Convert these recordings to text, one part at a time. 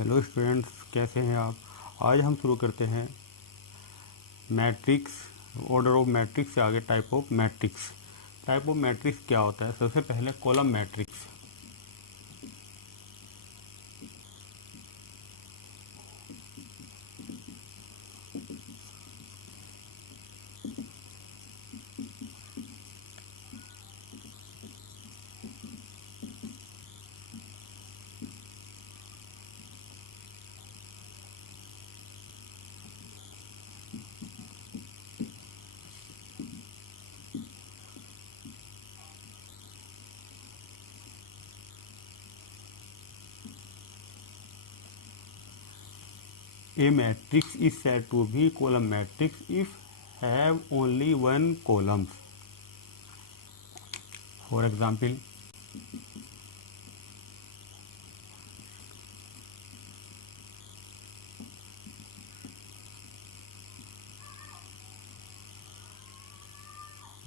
Hello students, कैसे हैं आप। आज हम शुरू करते हैं मैट्रिक्स, ऑर्डर ऑफ मैट्रिक्स से आगे type of matrix. Type of matrix क्या होता है। सबसे पहले column matrix. A matrix is said to be column matrix if have only one column. For example,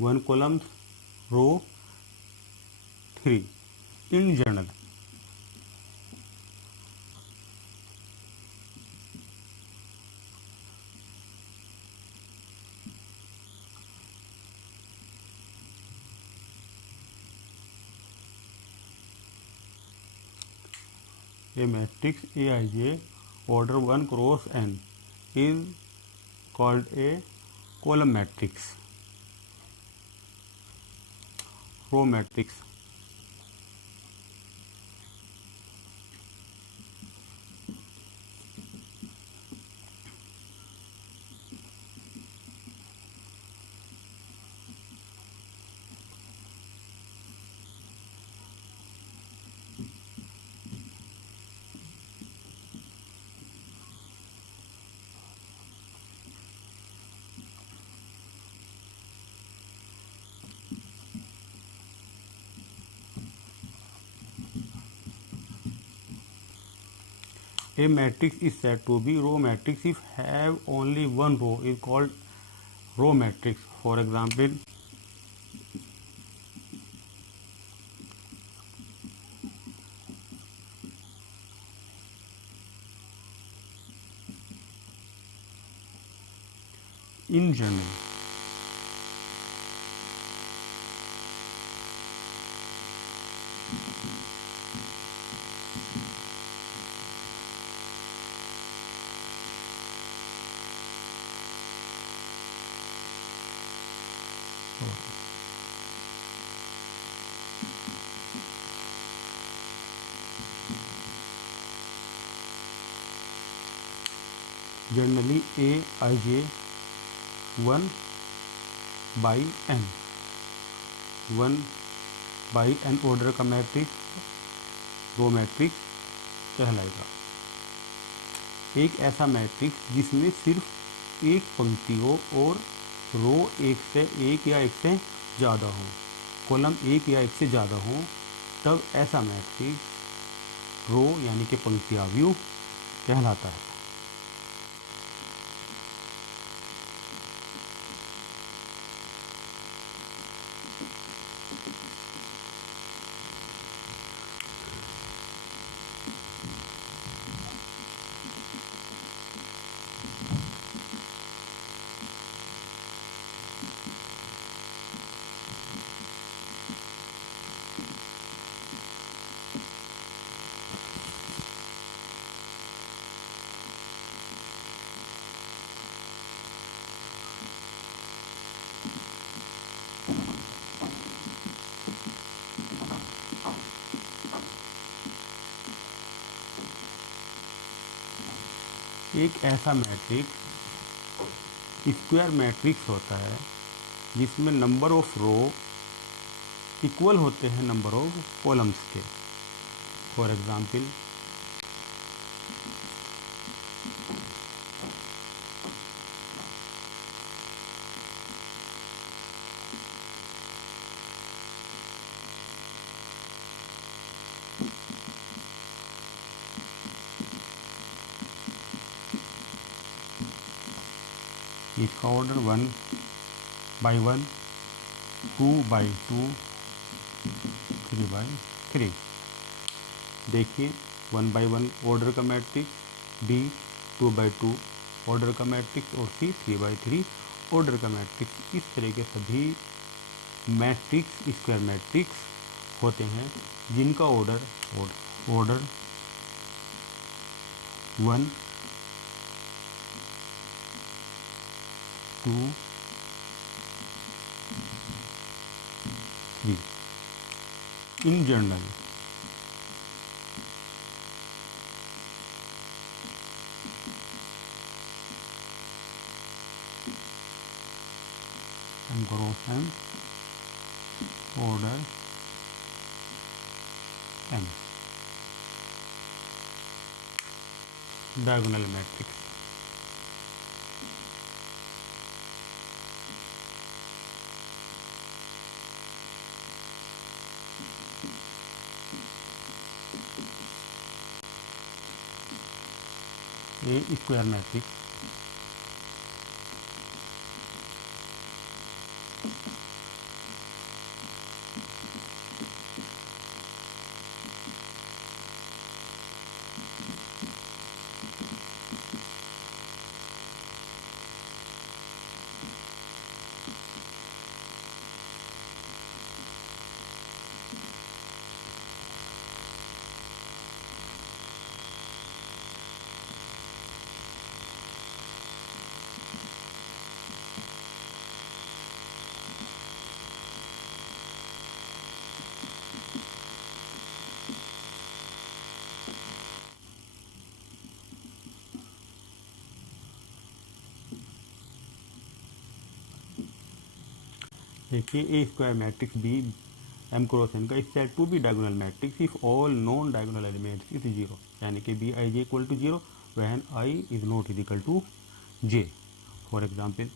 one column, row 3. In general, a matrix Aij order 1 cross n is called a column matrix. Row matrix. A matrix is said to be row matrix if have only one row is called row matrix. For example, in general, generally Aij 1 by n, 1 by n order का matrix row matrix कहलाएगा। एक ऐसा matrix जिसमें सिर्फ एक पंक्ति हो और रो एक या एक से ज़्यादा हो, कॉलम एक या एक से ज़्यादा हो, तब ऐसा मैट्रिक्स रो यानी कि पंक्तियाँ व्यू कहलाता है। एक ऐसा मैट्रिक्स स्क्वायर मैट्रिक्स होता है जिसमें नंबर ऑफ रो इक्वल होते हैं नंबर ऑफ कॉलम्स के। फॉर एग्जांपल, इसका ऑर्डर 1 by 1, 2 by 2, 3 by 3। देखिए 1/1 ऑर्डर का मैट्रिक्स, डी 2/2 ऑर्डर का मैट्रिक्स और सी 3/3 ऑर्डर का मैट्रिक्स। इस तरह के सभी मैट्रिक्स स्क्वायर मैट्रिक्स होते हैं जिनका order 1 2 3 in general and gross and order n diagonal matrix। A square matrix देखिए A square matrix B M cross N का is said to be diagonal matrix if all non diagonal elements is 0, यानी कि B I J equal to 0 when I is not is equal to J. For example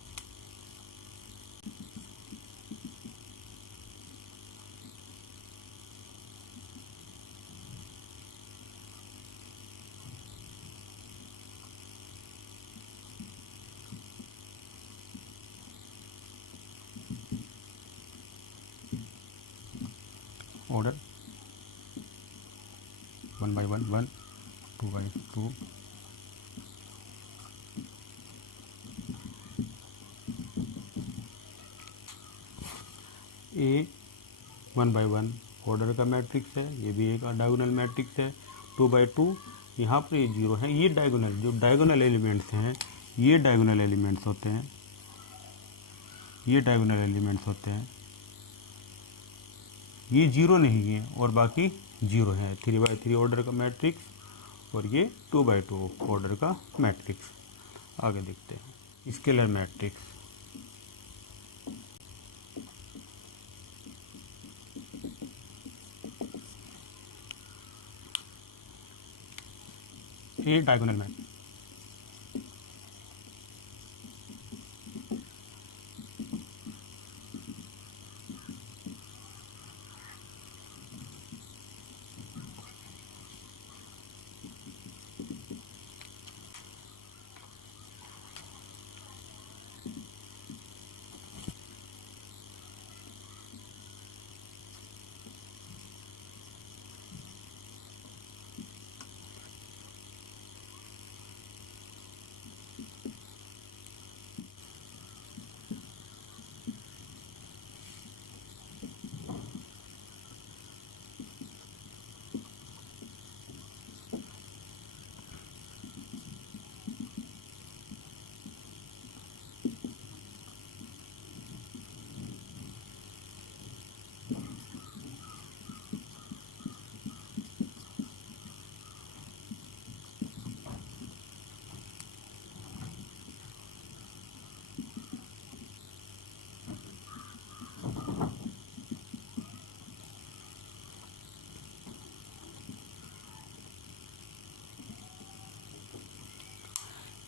order 1/1 1 2/2 A 1/1 order का matrix है, ये भी एक diagonal matrix है। 2/2 यहाँ पर ये 0 है। ये डायगोनल जो डायगोनल एलिमेंट्स हैं ये डायगोनल एलिमेंट्स होते हैं, ये डायगोनल एलिमेंट्स होते हैं। ये 0 नहीं है और बाकी 0 है। 3/3 ऑर्डर का मैट्रिक्स और ये 2/2 ऑर्डर का मैट्रिक्स। आगे देखते हैं स्केलर मैट्रिक्स। ये diagonal matrix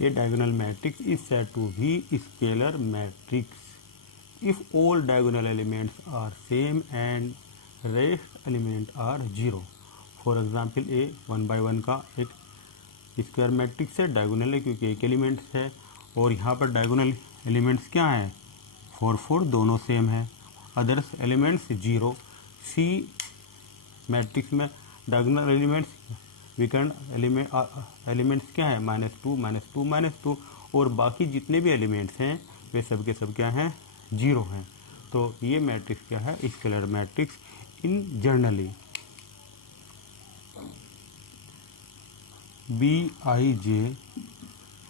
A diagonal matrix is said to be scalar matrix if all diagonal elements are same and rest element are 0। For example A 1/1 का एक स्क्वायर मैट्रिक्स है, डायगोनल है क्योंकि एक एलिमेंट्स है और यहाँ पर डायगोनल एलिमेंट्स क्या है 4 4 दोनों सेम है, अदर्स एलिमेंट्स 0। सी मैट्रिक्स में डायगोनल एलिमेंट्स विकर्ण एलिमेंट्स क्या है, -2 -2 -2, और बाकी जितने भी एलिमेंट्स हैं वे सब के सब क्या हैं, 0 हैं। तो ये मैट्रिक्स क्या है, scalar matrix in generally. Bij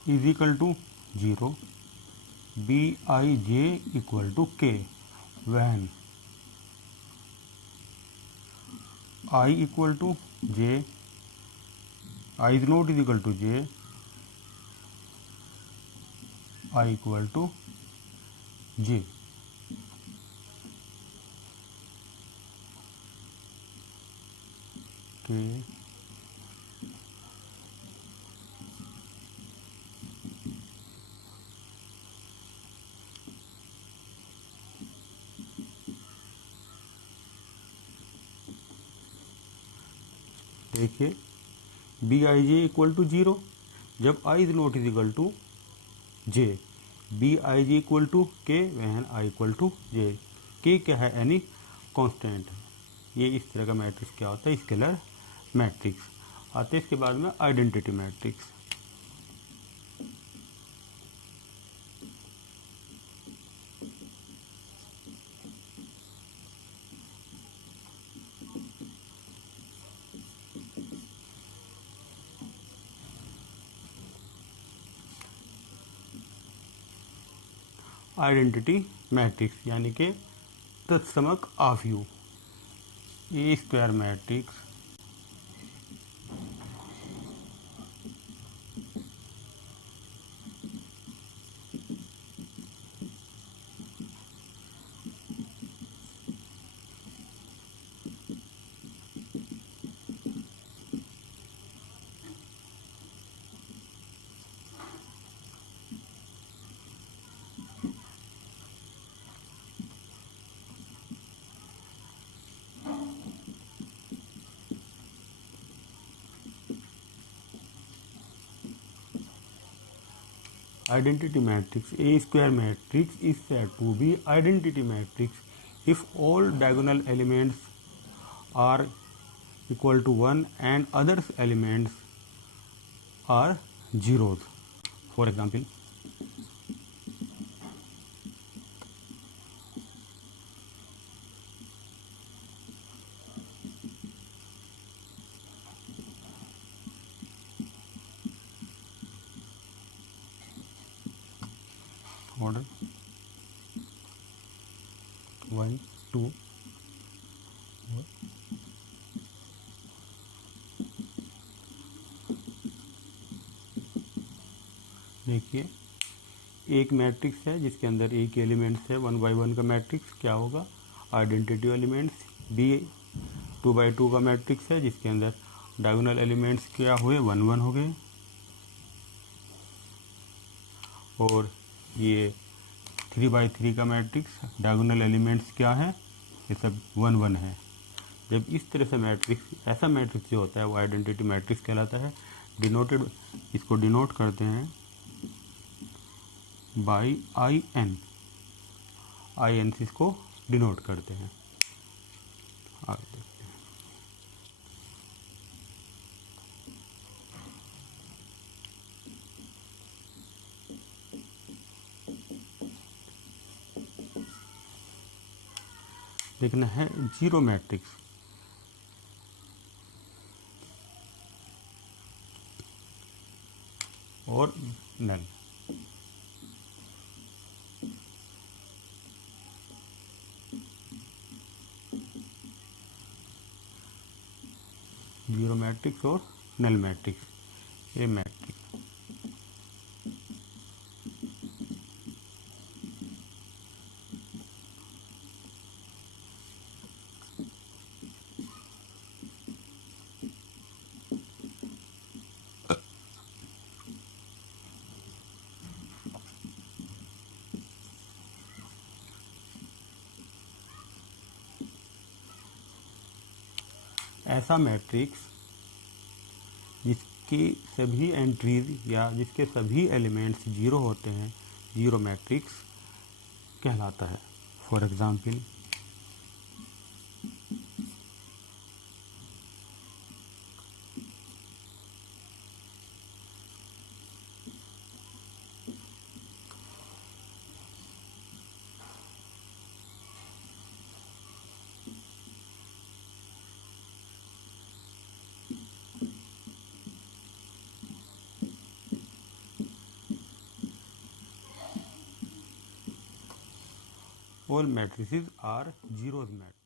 is equal to 0, Bij equal to k when I equal to j, I is not is equal to j, I equal to j। k देखिए Bij इक्वल टू 0 जब I is not is equal to j, Bij equal to k when I equal to j। k क्या है, any constant. ये इस तरह का matrix क्या होता है, स्केलर मैट्रिक्स। आते हैं इसके बाद में आइडेंटिटी मैट्रिक्स। आइडेंटिटी मैट्रिक्स यानी कि तत्समक आव्यूह। A square matrix identity matrix A square matrix is said to be identity matrix if all diagonal elements are equal to 1 and other elements are zeros. For example, order 1 2 देखिए एक matrix है जिसके अंदर एक एलिमेंट्स है 1 by 1 का matrix क्या होगा, आइडेंटिटी एलिमेंट्स। बी 2 by 2 का मैट्रिक्स है जिसके अंदर डायगोनल एलिमेंट्स क्या हुए, 1 1 हो गए, और ये 3 by 3 का मैट्रिक्स डायगोनल एलिमेंट्स क्या है, ये सब 1 1 है। जब इस तरह से मैट्रिक्स, ऐसा मैट्रिक्स जो होता है वो आइडेंटिटी मैट्रिक्स कहलाता है। डिनोटेड, इसको डिनोट करते हैं बाई आई एन से इसको डिनोट करते हैं। आगे देखते हैं। देखना है जीरो मैट्रिक्स। और नल। जीरो मैट्रिक्स और नल मैट्रिक्स। ये मैट्रिक्स ऐसा मैट्रिक्स जिसकी सभी एंट्रीज या जिसके सभी एलिमेंट्स जीरो होते हैं, जीरो मैट्रिक्स कहलाता है। For example, All matrices are zeros matrix.